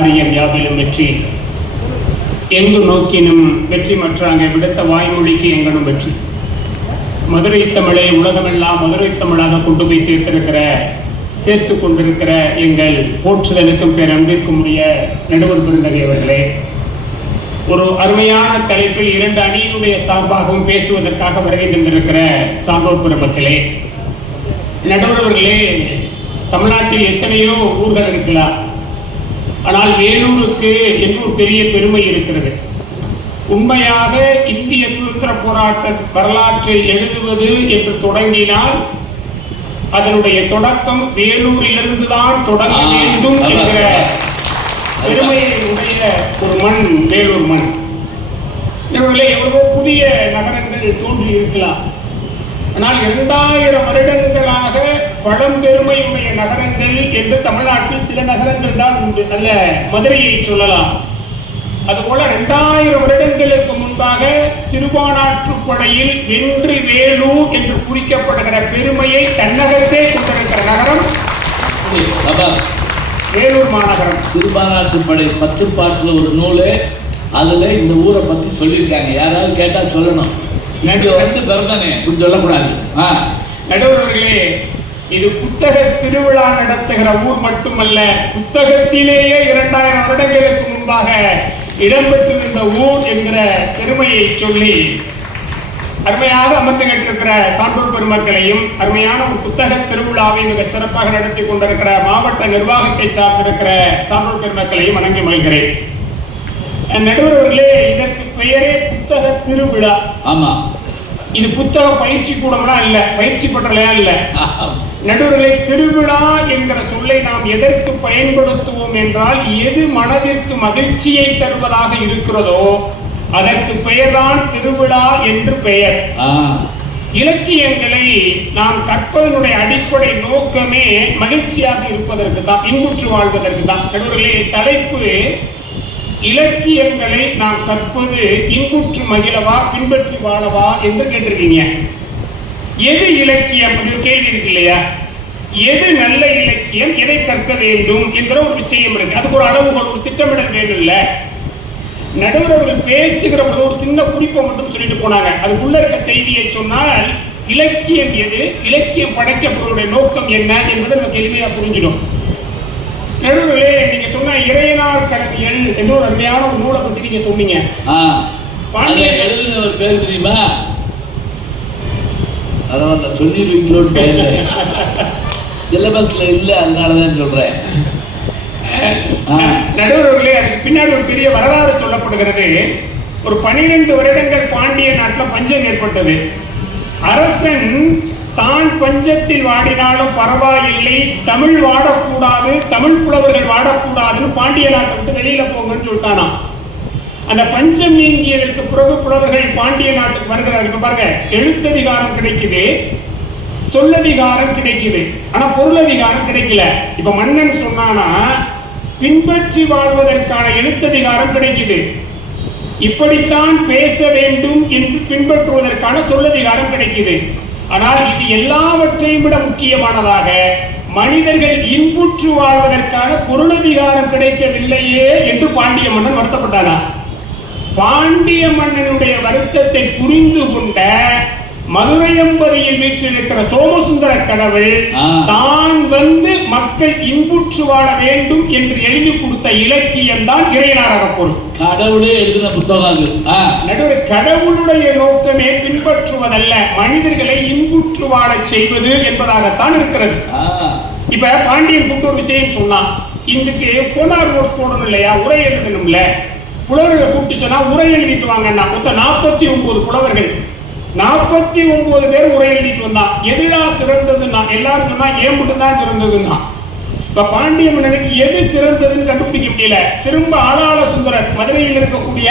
காரியம் யாவிலும் வெற்றி. எங்கு நோக்கினும் வெற்றி மற்றாங்க விடுத்த வாய்மொழிக்கு எங்கனும் வெற்றி. மதுரை தமிழை உலகமெல்லாம் மதுரை தமிழாக கொண்டு போய் சேர்த்திருக்கிற சேர்த்து கொண்டிருக்கிற எங்கள் போற்றுதலுக்கும் பேரன்பிற்கும் உரிய நடுவர் பெருந்தகை அவர்களே ஒரு அருமையான தலைப்பில் இரண்டு அணியினுடைய சார்பாகவும் பேசுவதற்காக வருகை தந்திருக்கிற சான்றோர் பெருமக்களே நடுவர் அவர்களே தமிழ்நாட்டில் எத்தனையோ ஊர்கள் இருக்கலாம். ஆனால் வேலூருக்கு என்று ஒரு பெரிய பெருமை இருக்கிறது. உண்மையாக இந்திய சுதந்திர போராட்ட வரலாற்றை எழுதுவது என்று தொடங்கினால் அதனுடைய தொடக்கம் வேலூரிலிருந்து தான் தொடங்க வேண்டும் நல்லா. என்கிற பெருமையை உடைய ஒரு மண் வேலூர் மண். இவர்களே எவ்வளவோ புதிய நகரங்கள் தோன்றி இருக்கலாம் ஆனால் இரண்டாயிரம் வருடங்களாக பழம்பெருமையுடைய நகரங்கள் என்று தமிழ்நாட்டில் சில நகரங்கள் தான் உண்டு அல்ல. மதுரையை சொல்லலாம். அதுபோல இரண்டாயிரம் வருடங்களுக்கு முன்பாக சிறுபானாற்றுப்படையில் வென்று வேலூர் என்று குறிக்கப்படுகிற பெருமையை தன்னகத்தே கொண்டிருக்கிற நகரம் வேலூர் மாநகரம். சிறுபான்நாட்டு படை பத்து பாட்டுல ஒரு நூல் அதுல இந்த ஊரை பத்தி சொல்லியிருக்காங்க. யாராவது கேட்டா சொல்லணும். இங்க வந்து பிறந்தானே இப்படி சொல்லக்கூடாது. ஆ. நடுவர்களே இது புத்தக திருவிழா நடத்துகிற ஊர் மட்டுமல்ல புத்தகத்திலேயே இரண்டாயிரம் வருடங்களுக்கு முன்பாக இடம்பெற்றிருந்த ஊர் என்கிற பெருமையை சொல்லி அருமையாக அமர்ந்து கேட்டிருக்கிற சான்றோர் பெருமக்களையும் அருமையான ஒரு புத்தக திருவிழாவை மிக சிறப்பாக நடத்தி கொண்டிருக்கிற மாவட்ட நிர்வாகத்தை சார்ந்திருக்கிற சான்றோர் பெருமக்களையும் வணங்கி மகிழ்கிறேன். நடுவர்களே இதற்கு பெயரே புத்தக திருவிழா. ஆமா. இது புத்தக பயிற்சி கூடம்லாம் இல்ல பயிற்சி பட்டறையா இல்ல? நடுவர்களே திருவிழா என்கிற சொல்லை நாம் எதற்கு பயன்படுத்துவோம் என்றால் எது மனதிற்கு மகிழ்ச்சியை தருவதாக இருக்கிறதோ அதற்கு பெயர்தான் திருவிழா என்று பெயர். இலக்கியங்களை நாம் கற்பதனுடைய அடிப்படை நோக்கமே மகிழ்ச்சியாக இருப்பதற்கு தான் இன்புற்று வாழ்வதற்கு தான். நடுவர்களே தலைப்பு இலக்கியங்களை நாம் கற்பது இன்புற்று மகிழவா பின்பற்றி வாழவா என்று கேட்டிருக்கீங்க. எது இலக்கியம் கேள்வி இருக்கு இல்லையா? எது நல்ல இலக்கியம்? எதை கற்க வேண்டும் என்கிற ஒரு விஷயம் இருக்கு. அதுக்கு ஒரு அளவு ஒரு திட்டமிடல் வேண்டும் இல்ல நடுவர் அவர்கள் பேசுகிற போது ஒரு சின்ன குறிப்பை மட்டும் சொல்லிட்டு போனாங்க. அதுக்குள்ள இருக்க செய்தியை சொன்னால் இலக்கியம் எது? இலக்கியம் படைக்கப்படுவதுடைய நோக்கம் என்ன என்பதை நமக்கு எளிமையா புரிஞ்சிடும். நடுவர்களே நீங்க சொன்ன இறையனார் கல்வியல் என்ற ஒரு அருமையான ஒரு நூலை பத்தி நீங்க சொன்னீங்க. ஆ அதை பாண்டிய- எழுதின ஒரு பேர் தெரியுமா? பரவாயில்ல சொல்லிடுவீங்களோன்னு பயந்து சிலபஸ்ல இல்ல அதனாலதான் சொல்றேன். நடுவர்களே அதுக்கு பின்னாடி ஒரு பெரிய வரலாறு சொல்லப்படுகிறது. ஒரு பனிரெண்டு வருடங்கள் பாண்டிய நாட்டில் பஞ்சம் ஏற்பட்டது. அரசன் தான் பஞ்சத்தில் வாடினாலும் பரவாயில்லை. தமிழ் வாடக்கூடாது. தமிழ் புலவர்கள் வாடக்கூடாதுன்னு பாண்டிய நாட்டை விட்டு வெளியில போங்கன்னு சொல்லிட்டானாம். அந்த பஞ்சம் நீங்கியதற்கு பிறகு புலவர்கள் பாண்டிய நாட்டுக்கு வருகிறார். இப்ப பாருங்க எழுத்ததிகாரம் கிடைக்குது சொல்லதிகாரம் கிடைக்குது. ஆனா பொருளதிகாரம் கிடைக்கல. இப்ப மன்னன் சொன்னானா பின்பற்றி வாழ்வதற்கான எழுத்ததிகாரம் கிடைக்குது. இப்படித்தான் பேச வேண்டும் என்று பின்பற்றுவதற்கான சொல்லதிகாரம் கிடைக்குது. ஆனால் இது எல்லாவற்றையும் விட முக்கியமானதாக மனிதர்கள் இன்புற்று வாழ்வதற்கான பொருளதிகாரம் கிடைக்கவில்லையே என்று பாண்டிய மன்னன் வருத்தப்பட்டானா. பாண்டிய மன்னனுடைய வருத்தத்தை புரிந்து கொண்ட மதுரையம்பதியில் வீற்றிருக்கிற சோமசுந்தர கடவுள். தான் வந்து மக்கள் இன்புற்று வாழ வேண்டும் என்று எழுதி கொடுத்த இலக்கியம் தான் இறையனாராக பொருள். கடவுளே எழுதின புத்தகம் நடுவர் கடவுளுடைய நோக்கமே பின்பற்றுவதல்ல மனிதர்களை இன்புற்று வாழச் செய்வது என்பதாகத்தான் இருக்கிறது. இப்ப பாண்டியன் கூட்டு ஒரு விஷயம் சொன்னான் இதுக்கு கோனார் நோட்ஸ் போடணும் இல்லையா உரை எழுதணும்ல. புலவர்களை கூப்பிட்டு சொன்னா உரை எழுதிட்டு வாங்கன்னா மொத்தம் நாற்பத்தி ஒன்பது புலவர்கள். நாற்பத்தி ஒன்பது பேர் உரை எழுதிட்டு வந்தான் எதுடா சிறந்ததுன்னா? எல்லாரும் சொன்னா ஏன் மட்டும் தான் சிறந்ததுன்னா? இப்ப பாண்டிய மன்னனுக்கு எது சிறந்ததுன்னு கண்டுபிடிக்க முடியல. திரும்ப ஆளாள சுந்தரர் மதுரையில் இருக்கக்கூடிய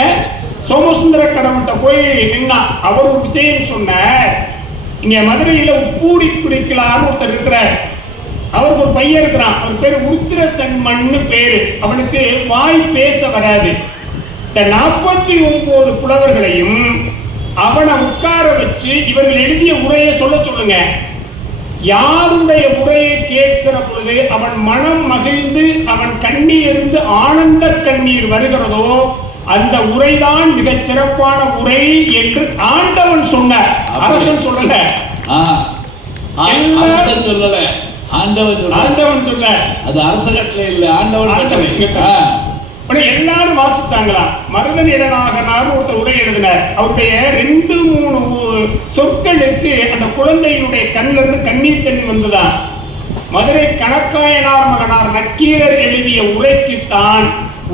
சோமசுந்தர கடவுள்கிட்ட போய் நின்னா. அவர் ஒரு விஷயம் சொன்னார். இங்க மதுரையில உப்பூடி குடிக்கலாம்னு ஒருத்தர் இருக்கிறார். அவருக்கு ஒரு பையன் இருக்கிறான். அவர் பேரு உத்திர சண்மன்னு பேரு. அவனுக்கு வாய் பேச வராது. இந்த நாற்பத்தி ஒன்பது புலவர்களையும் அவனை உட்கார வச்சு இவர்கள் எழுதிய உரையை சொல்ல சொல்லுங்க. யாருடைய உரையை கேட்கிற பொழுது அவன் மனம் மகிழ்ந்து அவன் கண்ணீரிருந்து ஆனந்த கண்ணீர் வருகிறதோ அந்த உரைதான் மிகச் சிறப்பான உரை என்று ஆண்டவன் சொன்னார். அரசன் சொல்லல. சொல்லல. ஆண்டவன் ஆண்டவன் சொல்ல அது அரச கட்டளை இல்ல ஆண்டவன் கட்டளை. எல்லாரும் வாசிச்சாங்களா? மருதன் இடனாகனார் ஒருத்தர் உரை எழுதினார் அவருடைய ரெண்டு மூணு சொற்கள் சொற்களுக்கு அந்த குழந்தையினுடைய கண்ணில இருந்து கண்ணீர் தண்ணி வந்துதான் மதுரை கணக்காயனார் மகனார் நக்கீரர் எழுதிய உரைக்குத்தான்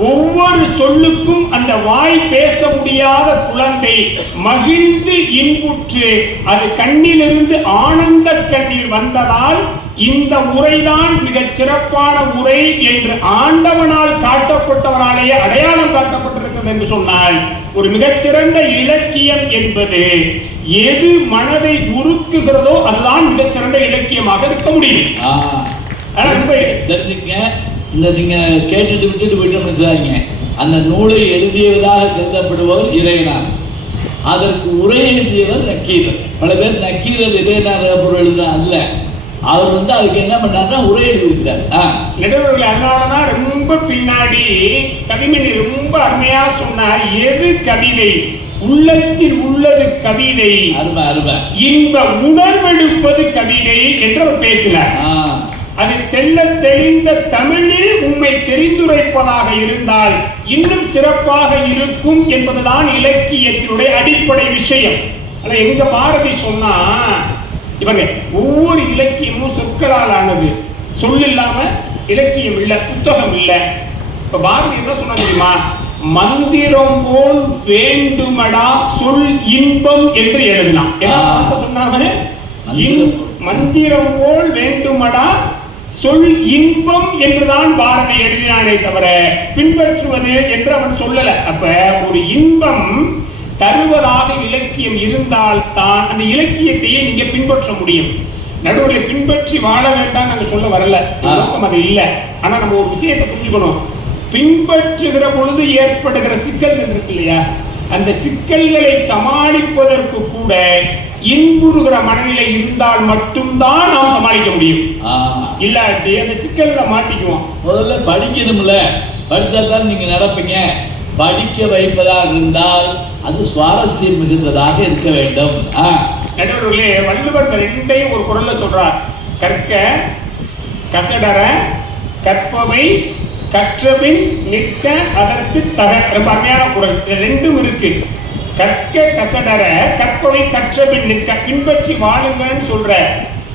ஒவ்வொரு சொல்லுக்கும் அந்த வாய் பேச முடியாத குழந்தை மகிழ்ந்து இன்புற்று அது கண்ணிலிருந்து ஆனந்த கண்ணீர் வந்ததால் இந்த உரைதான் மிகச் சிறப்பான உரை என்று ஆண்டவனால் காட்டப்பட்டவராலேயே அடையாளம் காட்டப்பட்டிருக்கிறது என்று சொன்னால் ஒரு மிகச்சிறந்த இலக்கியம் என்பது எது மனதை உருக்குகிறதோ அதுதான் மிகச்சிறந்த இலக்கியமாக இருக்க முடியும். தெரிஞ்சுக்க இந்த நீங்க கேட்டுட்டு விட்டுட்டு போயிட்டு முடிச்சாங்க அந்த நூலை எழுதியவதாக கருதப்படுபவர் இறையனார். அதற்கு உரை எழுதியவர் நக்கீரர். பல பேர் நக்கீரர் இறையனார் பொருள் அல்ல. அவர் வந்து அதுக்கு என்ன பண்ணாருன்னா உரை எழுதியிருக்கிறார் நடுவர்கள் அதனாலதான் ரொம்ப பின்னாடி கவிமணி ரொம்ப அருமையா சொன்னார். எது கவிதை? உள்ளத்தில் உள்ளது கவிதை. அருமை அருமை. இன்ப உணர்வெடுப்பது கவிதை என்று அவர் பேசினார். அது தெள்ள தெளிந்த தமிழில் உண்மை தெரிந்துரைப்பதாக இருந்தால் இன்னும் சிறப்பாக இருக்கும் என்பதுதான் இலக்கியத்தினுடைய அடிப்படை விஷயம். எங்க பாரதி சொன்னா இவங்க ஒவ்வொரு இலக்கியமும் சொற்களால் ஆனது சொல் இல்லாம இலக்கியம் இல்ல புத்தகம் இல்ல. இப்ப பாரதி என்ன சொன்னா தெரியுமா? மந்திரம் போல் வேண்டுமடா சொல் இன்பம் என்று எழுதினான். போல். மந்திரம் போல் வேண்டுமடா சொல் இன்பம் என்றுதான் பாரதி எழுதினானே தவிர பின்பற்றுவது என்று அவன் சொல்லல. அப்ப ஒரு இன்பம் தருவதாக இலக்கியம் இருந்தால் தான் அந்த இலக்கியத்தையே நீங்க பின்பற்ற முடியும். நடுவில் பின்பற்றி வாழ வேண்டாம் நாங்க சொல்ல வரல. நோக்கம் அது இல்ல. ஆனா நம்ம ஒரு விஷயத்தை புரிஞ்சுக்கணும். பின்பற்றுகிற பொழுது ஏற்படுகிற சிக்கல்கள் இருக்கு இல்லையா? அந்த சிக்கல்களை சமாளிப்பதற்கு கூட இன்புறுகிற மனநிலை இருந்தால் மட்டும்தான் நாம் சமாளிக்க முடியும். இல்லாட்டி அந்த சிக்கல்ல மாட்டிக்குவோம். முதல்ல படிக்கணும்ல. படிச்சா தான் நீங்க நடப்பீங்க. படிக்க வைப்பதாக இருந்தால் அது சுவாரஸ்யம் மிகுந்ததாக இருக்க வேண்டும். ஆ. நடுவர்களே வள்ளுவர் ரெண்டையும் ஒரு குரல்ல சொல்றார். கற்க கசடர கற்பவை கற்றபின் நிற்க அதற்கு தக ரொம்ப அருமையான குரல். இது ரெண்டும் இருக்கு. கற்க கசடர கற்பவை கற்றபின் நிற்க பின்பற்றி வாழுங்கன்னு சொல்ற.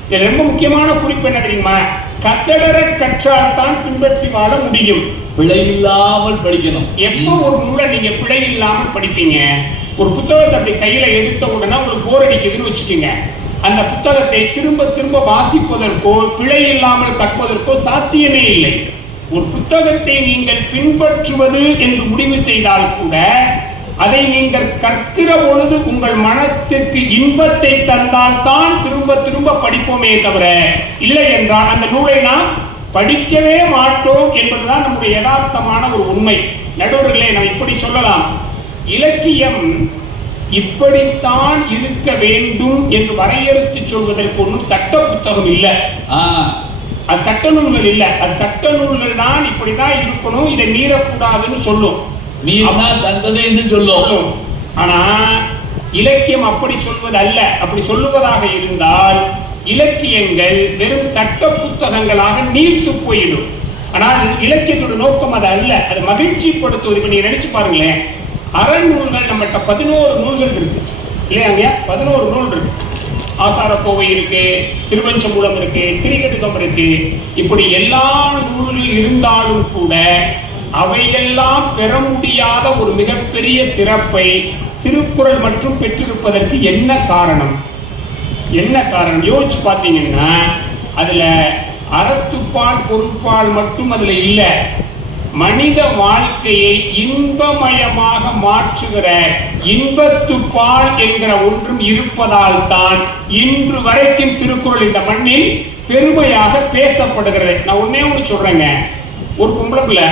இது ரொம்ப முக்கியமான குறிப்பு என்ன தெரியுமா? கசடர கற்றால் தான் பின்பற்றி வாழ முடியும். பிழை இல்லாமல் படிக்கணும். எப்போ ஒரு நூலை நீங்க பிழை இல்லாமல் படிப்பீங்க? ஒரு புத்தகத்தை அப்படி கையில எடுத்த உடனே உங்களுக்கு போர் அடிக்குதுன்னு வச்சுக்கோங்க. அந்த புத்தகத்தை திரும்ப திரும்ப வாசிப்பதற்கோ பிழை இல்லாமல் கற்பதற்கோ சாத்தியமே இல்லை. ஒரு புத்தகத்தை நீங்கள் பின்பற்றுவது என்று முடிவு செய்தால் கூட அதை நீங்கள் கற்கிற பொழுது உங்கள் மனத்திற்கு இன்பத்தை தந்தால் தான் திரும்ப திரும்ப படிப்போமே தவிர இல்லை என்றால் அந்த நூலை நாம் படிக்கவே மாட்டோம் என்பதுதான் நம்முடைய யதார்த்தமான ஒரு உண்மை. நடுவர்களே நாம் இப்படி சொல்லலாம். இலக்கியம் இப்படித்தான் இருக்க வேண்டும் என்று வரையறுத்து சொல்வதற்கு ஒன்றும் சட்ட புத்தகம் இல்லை. அது சட்ட நூல்கள் இல்லை. அது சட்ட நூல்கள் தான் இப்படிதான் இருக்கணும். இதை மீறக்கூடாதுன்னு சொல்லும். மீறினா தண்டனைன்னு சொல்லும். ஆனா இலக்கியம் அப்படி சொல்வது அல்ல அப்படி சொல்லுவதாக இருந்தால் இலக்கியங்கள் வெறும் சட்ட புத்தகங்களாக நீர்த்து போயிடும். ஆனால் இலக்கியத்தோட நோக்கம் அது அல்ல. அது மகிழ்ச்சிப்படுத்துவது. இப்ப நீங்க நினைச்சு பாருங்களேன். அறநூல்கள் நம்மகிட்ட பதினோரு நூல்கள் இருக்கு. இல்லையாங்க பதினோரு நூல் இருக்கு. ஆசாரக்கோவை இருக்கு சிறுவஞ்சமூலம் இருக்கு திரிகடுக்கம் இருக்கு. இப்படி எல்லா நூல்கள் இருந்தாலும் கூட அவையெல்லாம் பெற முடியாத ஒரு மிகப்பெரிய சிறப்பை திருக்குறள் மற்றும் பெற்றிருப்பதற்கு என்ன காரணம்? என்ன காரணம்? யோசிச்சு பார்த்தீங்கன்னா அதுல அறத்துப்பால் பொறுப்பால் மட்டும் அதுல இல்ல. மனித வாழ்க்கையை இன்பமயமாக மாற்றுகிற இன்பத்துப்பால் என்கிற ஒன்றும் இருப்பதால் தான் இன்று வரைக்கும் திருக்குறள் இந்த மண்ணில் பெருமையாக பேசப்படுகிறது. நான் ஒன்னே ஒன்று சொல்றேங்க. ஒரு பொம்பளை பிள்ளை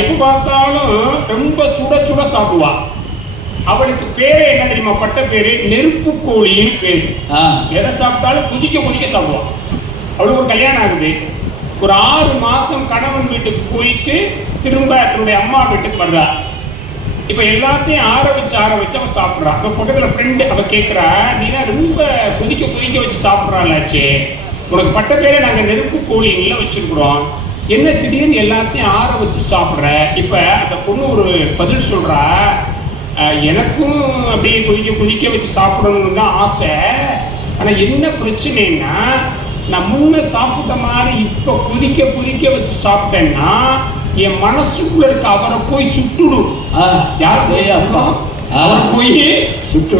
எப்ப பார்த்தாலும் ரொம்ப சுட சுட சாப்பிடுவா. அவளுக்கு பேரு என்ன தெரியுமா? பட்ட பேரு நெருப்பு கோழின்னு பேரு. எதை சாப்பிட்டாலும் குதிக்க குதிக்க சாப்பிடுவான் அவளுக்கு ஒரு கல்யாணம் ஆகுது. ஒரு ஆறு மாசம் கணவன் வீட்டுக்கு போயிட்டு திரும்ப தன்னுடைய அம்மா வீட்டுக்கு வர்றா. இப்ப எல்லாத்தையும் ஆற வச்சு ஆற வச்சு அவன் சாப்பிடுறான் இப்ப பக்கத்துல ஃப்ரெண்டு அவ கேக்குறா நீ தான் ரொம்ப குதிக்க குதிக்க வச்சு சாப்பிடுறாளாச்சே. உனக்கு பட்ட பேரே நாங்க நெருப்பு கோழிங்கள வச்சிருக்கிறோம். என்ன திடீர்னு எல்லாத்தையும் ஆற வச்சு சாப்பிடுற? இப்ப அந்த பொண்ணு ஒரு பதில் சொல்றா "அஹ், எனக்கும் அப்படியே குதிக்க குதிக்க வச்சு சாப்பிடணும்னு தான் ஆசை. ஆனா என்ன பிரச்சனைன்னா நான் முன்ன சாப்பிட்ட மாதிரி இப்ப குதிக்க குதிக்க வச்சு சாப்பிட்டேன்னா என் மனசுக்குள்ள இருக்க அவரை போய் சுட்டுடும். யார் போய் அவரை போய்.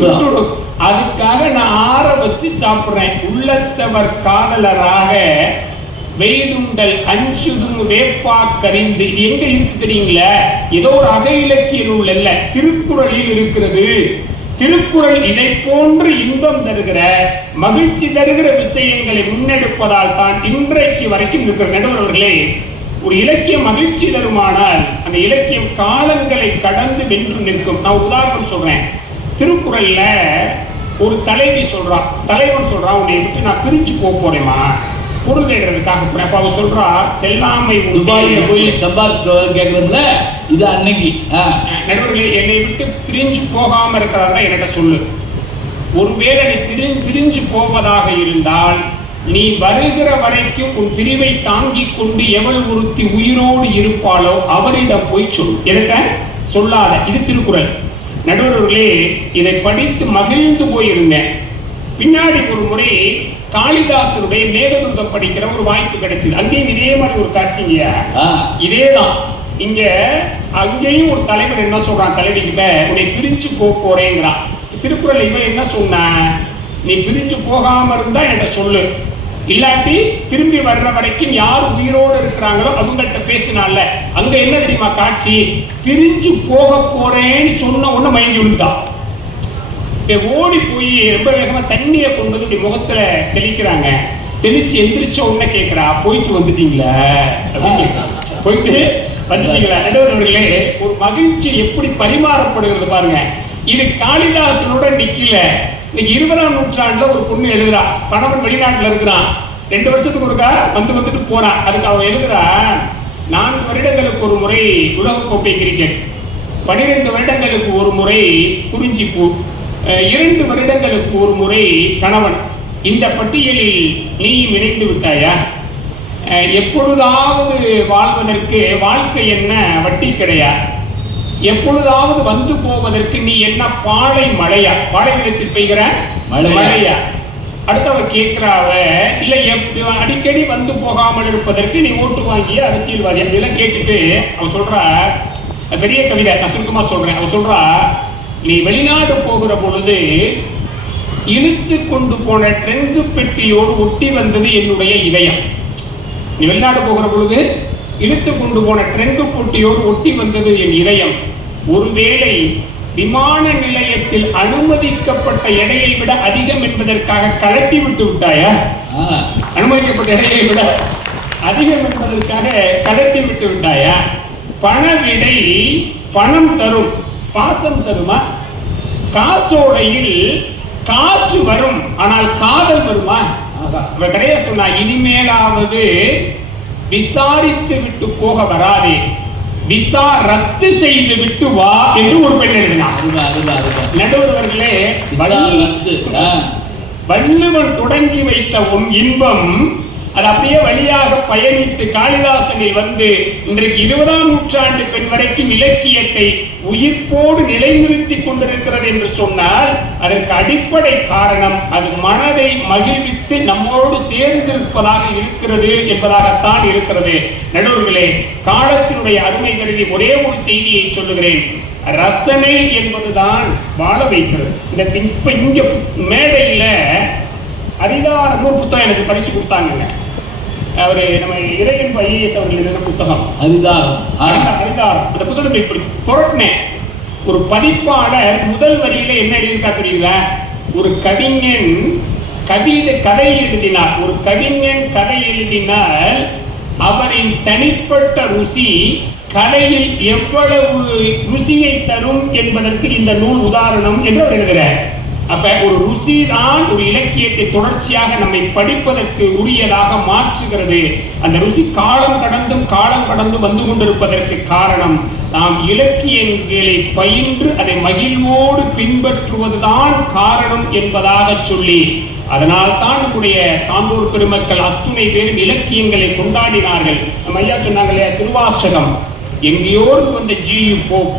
சுட்டுடும். அதுக்காக நான் ஆற வச்சு சாப்பிடுறேன். உள்ளத்தவர் காதலராக வெயிலுண்டல் அஞ்சுதும் வேப்பா இது எங்க இருக்கு தெரியுங்களா? ஏதோ ஒரு அக இலக்கிய நூல் அல்ல திருக்குறளில் இருக்கிறது. திருக்குறள் இதை போன்று இன்பம் தருகிற மகிழ்ச்சி தருகிற விஷயங்களை முன்னெடுப்பதால் தான் இன்றைக்கு வரைக்கும் இருக்கிற நடுவர்களே ஒரு இலக்கியம் மகிழ்ச்சி தருமானால் அந்த இலக்கியம் காலங்களை கடந்து வென்று நிற்கும். நான் உதாரணம் சொல்றேன். திருக்குறள்ல ஒரு தலைவி சொல்றான் தலைவன் சொல்றான் உன்னை விட்டு நான் பிரிஞ்சு போக போறேமா பொருள் தேடுறதுக்காக போறேன் அப்ப அவ சொல்றா செல்லாமை. துபாயில போய் சம்பாதிச்சு இது அன்னைக்கு. நடுவர்களே என்னை விட்டு பிரிஞ்சு போகாம இருக்கிறதா என்கிட்ட சொல்லு ஒருவேளை நீ பிரி பிரிஞ்சு போவதாக இருந்தால் நீ வருகிற வரைக்கும் உன் பிரிவை தாங்கிக் கொண்டு எவள் ஒருத்தி உயிரோடு இருப்பாளோ அவரிடம் போய் சொல். என்கிட்ட சொல்லாத. இது திருக்குறள். நடுவர்களே இதை படித்து மகிழ்ந்து போயிருந்தேன். பின்னாடி ஒரு முறை காளிதாசருடைய மேகதூதம் படிக்கிற ஒரு வாய்ப்பு கிடைச்சது. அங்கேயும் இதே மாதிரி ஒரு காட்சிங்க இதேதான். இங்க அங்கேயும் ஒரு தலைவன் என்ன சொல்றான்? தலைவி கிட்ட உன்னை பிரிஞ்சு போக போறேங்கிறான் திருக்குறள் இவன் என்ன சொன்ன? நீ பிரிஞ்சு போகாம இருந்தா என்கிட்ட சொல்லு. இல்லாட்டி திரும்பி வர்ற வரைக்கும் யார் உயிரோடு இருக்கிறாங்களோ அவங்கள்ட்ட பேசினால அங்க என்ன தெரியுமா காட்சி? பிரிஞ்சு போக போறேன்னு சொன்ன உடனே மயங்கி விழுந்தான் ஓடி போய் ரொம்ப வேகமா தண்ணியை கொண்டு வந்து இப்படி முகத்துல தெளிக்கிறாங்க. தெளிச்சு எந்திரிச்ச உடனே கேக்குறா போயிட்டு வந்துட்டீங்களா? அப்படின்னு போயிட்டு வந்துட்டீங்களா? நடுவர்களே ஒரு மகிழ்ச்சி எப்படி பரிமாறப்படுகிறது பாருங்க. இது காளிதாசனோட நிக்கல. இன்னைக்கு இருபதாம் நூற்றாண்டுல ஒரு பொண்ணு எழுதுறா. கணவன் வெளிநாட்டுல இருக்கிறான். ரெண்டு வருஷத்துக்கு ஒருக்கா வந்து வந்துட்டு போறான் அதுக்கு அவன் எழுதுறா நான்கு வருடங்களுக்கு ஒரு முறை உலகக்கோப்பை கிரிக்கெட். பனிரெண்டு வருடங்களுக்கு ஒரு முறை குறிஞ்சிப்பூ. பூ இரண்டு வருடங்களுக்கு ஒரு முறை கணவன் இந்த பட்டியலில் நீயும் இணைந்து விட்டாயா? எப்பொழுதாவது வாழ்வதற்கு வாழ்க்கை என்ன வட்டி கிடையா? எப்பொழுதாவது வந்து போவதற்கு நீ என்ன பாலை மழையா? பாலை நிலத்தில் பெய்கிற மழையா? அடுத்தவ கேட்கிறாவ இல்ல அடிக்கடி வந்து போகாமல் இருப்பதற்கு நீ ஓட்டு வாங்கிய அரசியல்வாதி அப்படிலாம் கேட்டுட்டு அவன் சொல்றா பெரிய கவிதை நான் சுருக்கமா சொல்றேன். அவன் சொல்றா நீ வெளிநாடு போகிற பொழுது இழுத்து கொண்டு போன ட்ரெங்கு பெட்டியோடு ஒட்டி வந்தது என்னுடைய இதயம். நீ வெளிநாடு போகிற பொழுது இழுத்து கொண்டு போன ட்ரெங்கு பொட்டியோடு ஒட்டி வந்தது என் இதயம். ஒருவேளை விமான நிலையத்தில் அனுமதிக்கப்பட்ட எடையை விட அதிகம் என்பதற்காக கலட்டி விட்டு விட்டாயா? அனுமதிக்கப்பட்ட எடையை விட அதிகம் என்பதற்காக கலட்டி விட்டு விட்டாயா? பண விடை பணம் தரும். பாசம் தருமா? காசோடையில் காசு வரும் ஆனால் காதல் வருமா? கடையா சொன்னா இனிமேலாவது விசாரித்து விட்டு போக வராதே. விசா ரத்து செய்து விட்டு வா என்று ஒரு பெண் எழுதினார் நடுவர்களே வள்ளுவன் தொடங்கி வைத்த உன் இன்பம் அது அப்படியே வழியாக பயணித்து காளிதாசனை வந்து இன்றைக்கு இருபதாம் நூற்றாண்டு பெண் வரைக்கும் இலக்கியத்தை உயிர்ப்போடு நிலைநிறுத்தி கொண்டிருக்கிறது என்று சொன்னால் அதற்கு அடிப்படை காரணம் அது மனதை மகிழ்வித்து நம்மோடு சேர்ந்திருப்பதாக இருக்கிறது என்பதாகத்தான் இருக்கிறது. நடுவர்களே காலத்தினுடைய அருமை கருதி ஒரே ஒரு செய்தியை சொல்லுகிறேன். ரசனை என்பதுதான் வாழ வைக்கிறது. இந்த இப்ப இங்க மேடையில அதிகாரம் ஒரு புத்தகம் எனக்கு பரிசு கொடுத்தாங்க அவரு நம்ம இறையன் ஐஏஎஸ் அவர்கள் எழுதின புத்தகம். அதுதான். அதிகாரம் அந்த புத்தகத்தை இப்படி புரட்டினேன் ஒரு பதிப்பாளர் முதல் வரியில என்ன எழுதியிருக்கா தெரியுங்களா? ஒரு கவிஞன் கவிதை கதை எழுதினார். ஒரு கவிஞன் கதை எழுதினால் அவரின் தனிப்பட்ட ருசி கலையில் எவ்வளவு ருசியை தரும் என்பதற்கு இந்த நூல் உதாரணம் என்று அவர் எழுதுகிறார். அப்ப ஒரு ருசி தான் ஒரு இலக்கியத்தை தொடர்ச்சியாக நம்மை படிப்பதற்கு உரியதாக மாற்றுகிறது. அந்த ருசி காலம் கடந்தும் காலம் கடந்து வந்து கொண்டிருப்பதற்கு காரணம் நாம் இலக்கியங்களை பயின்று அதை மகிழ்வோடு பின்பற்றுவதுதான் காரணம் என்பதாக சொல்லி அதனால் தான் நம்முடைய சான்றோர் பெருமக்கள் அத்துணை பேரும் இலக்கியங்களை கொண்டாடினார்கள். நம்ம ஐயா சொன்னாங்களே திருவாசகம். எங்கேயோடு வந்த ஜியு போப்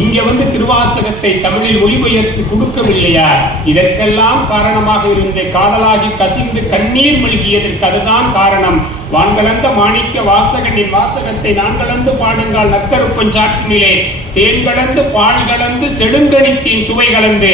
இங்க வந்து திருவாசகத்தை தமிழில் மொழிபெயர்த்து கொடுக்கவில்லையா? இதற்கெல்லாம் காரணமாக இருந்த காதலாகி கசிந்து கண்ணீர் மல்கியதற்கு அதுதான் காரணம். வான்கலந்த மாணிக்க வாசகனின் வாசகத்தை நான் கலந்து பாடுங்கள் நக்கருப்பன் சாற்றினிலே. தேன் கலந்து பால் கலந்து செடுங்கணித்தின் சுவை கலந்து.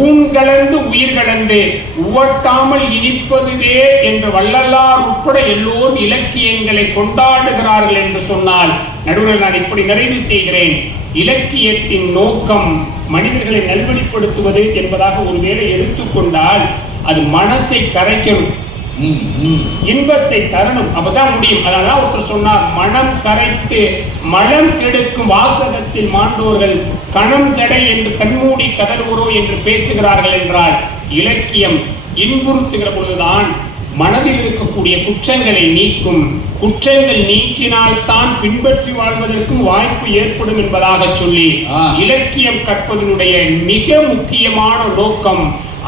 ஊன் கலந்து உயிர் கலந்து. உவட்டாமல் இனிப்பதுவே என்று வள்ளலார் உட்பட எல்லோரும் இலக்கியங்களை கொண்டாடுகிறார்கள் என்று சொன்னால் நடுவில் நான் இப்படி நிறைவு செய்கிறேன். இலக்கியத்தின் நோக்கம் மனிதர்களை நல்வழிப்படுத்துவது என்பதாக ஒருவேளை எடுத்துக்கொண்டால் அது மனசை கரைக்கணும். இன்பத்தை தரணும். அப்பதான் முடியும். அதனால ஒருத்தர் சொன்னார் மனம் கரைத்து மலம் கெடுக்கும் வாசகத்தில் மாண்டோர்கள் கணம் ஜடை என்று கண்மூடி கதறுவரோ என்று பேசுகிறார்கள் என்றால் இலக்கியம் இன்புறுத்துகிற பொழுதுதான் மனதில் இருக்கக்கூடிய குற்றங்களை நீக்கும். குற்றங்கள் நீக்கினால்தான் பின்பற்றி வாழ்வதற்கும் வாய்ப்பு ஏற்படும் என்பதாக சொல்லி. இலக்கியம் கற்பதனுடைய மிக முக்கியமான நோக்கம்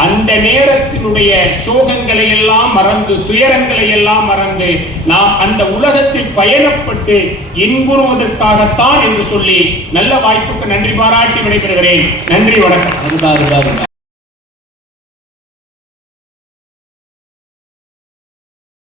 அந்த நேரத்தினுடைய சோகங்களை எல்லாம் மறந்து துயரங்களை எல்லாம் மறந்து நாம் அந்த உலகத்தில் பயணப்பட்டு இன்புறுவதற்காகத்தான் என்று சொல்லி நல்ல வாய்ப்புக்கு நன்றி பாராட்டி விடைபெறுகிறேன். நன்றி வணக்கம்.